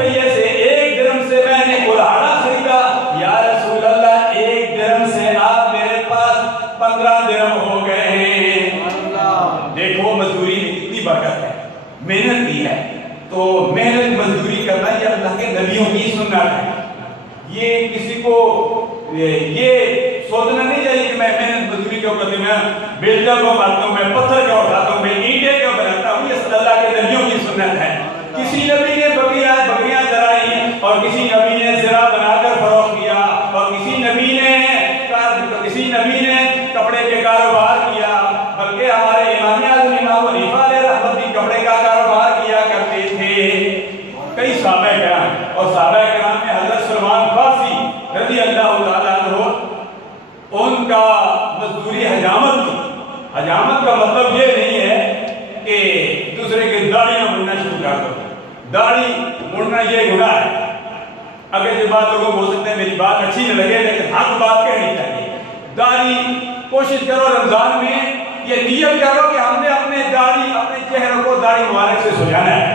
روپیے سے 1 درہم سے میں نے کلاڑا خریدا، یا رسول اللہ 1 درہم سے آپ میرے پاس 15 درہم ہو گئے ہیں۔ دیکھو مزدوری میں کتنی برکت ہے، محنت کی ہے۔ تو محنت مزدوری کرنا یہ اللہ کے نبیوں کی سنت ہے۔ یہ کسی کو یہ سوچنا نہیں چاہیے کہ میں محنت مزدوری کیوں کرتی ہوں، میں بیلچا کو مارتا ہوں، میں پتھر کیوں اٹھاتا ہوں، میں اینٹیں کیوں بناتا ہوں، یہ اللہ کے نبیوں کی سنت ہے۔ کسی نبی نے بکریاں چرائی اور کسی نبی نے زرع بنا کر فروخت کیا، اور کسی نبی نے کپڑے کے کاروبار کیا، بلکہ ہمارے امام اعظم امام حنیفہ علیہ رحمت بھی کپڑے کا کاروبار کیا کرتے تھے۔ کئی صحابہ کرام اور صحابہ کرام میں حضرت سلمان فارسی رضی اللہ تعالیٰ عنہ، ان کا مزدوری حجامت تھی۔ حجامت کا مطلب یہ نہیں ہے کہ دوسرے کی داڑیاں مڑنا شروع کر دو، داڑھی مڑنا یہ گناہ ہے۔ اگر یہ بات لوگوں کو ہو سکتا ہے میری بات اچھی نہ لگے، لیکن حق بات کہنی چاہیے۔ داڑھی کوشش کرو رمضان میں یہ نیت کرو کہ ہم نے اپنے چہرے کو داڑھی مبارک سے سجانا ہے۔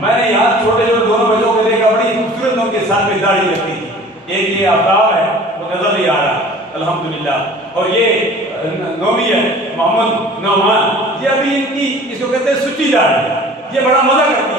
میں نے یہاں چھوٹے دونوں بچوں کو دیکھا، بڑی خوبصورت ان کے ساتھ میں داڑھی لگتی تھی۔ ایک یہ آفتاب ہے، وہ نظر نہیں آ رہا الحمدللہ، اور یہ نومی ہے محمد نعمان، یہ ابھی ان کی اس کو کہتے ہیں سچی داڑھی، یہ بڑا مزہ کرتی ہے۔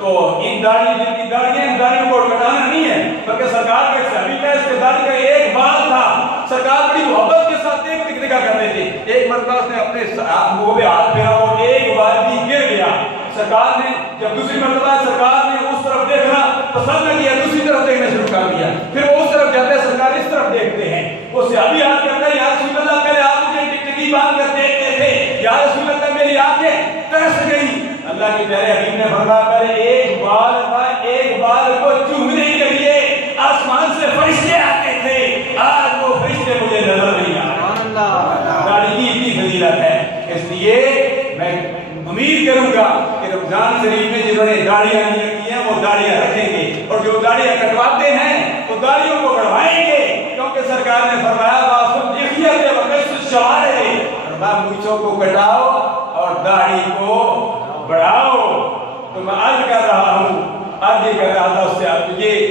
تو ان جن کی داڑھی ان داڑھیوں کو کٹانا نہیں ہے، بلکہ سرکار کے صحابی کا اس کے داڑھی کا ایک بال تھا، سرکار بڑی محبت کے ساتھ ایک ٹکٹکا کرتے تھے۔ ایک مرتبہ اس نے اپنے منہ پہ ہاتھ پھیرا اور ایک بال بھی گر گیا۔ سرکار نے جب دوسری مرتبہ سرکار نے اس طرف دیکھنا پسند نہ کیا، دوسری طرف دیکھنا شروع کر دیا۔ پھر وہ اس طرف جاتے ہیں، سرکار اس طرف دیکھتے ہیں۔ وہ صحابی آج کہتا ہے یا رسول اللہ پہلے آپ مجھے ٹکٹکی باندھ کر دیکھتے تھے، یا رسول اللہ میری آنکھیں ترس گئی۔ اللہ کے پیارے حبیب نے فرمایا پہلے ایک بال تھا، ایک بال کو چومنے کے لیے آسمان سے فرشتے آتے تھے، آج وہ فرشتے مجھے نظر نہیں آ رہے۔ داڑھی کی اتنی فضیلت ہے، اس لیے میں امید کروں گا کہ رمضان شریف میں جنہوں نے داڑیاں نہیں رکھی ہیں وہ داڑیاں رکھیں گے، اور جو داڑیاں کٹواتے ہیں وہ داڑیوں کو بڑھوائیں گے، کیونکہ سرکار نے فرمایا وافل یخیت وقص الشعر، فرمایا مونچھوں کو کٹاؤ اور داڑھی کو بڑھاؤ۔ تو میں عرض کر رہا ہوں، عرض یہ کر رہا تھا اس سے آپ یہ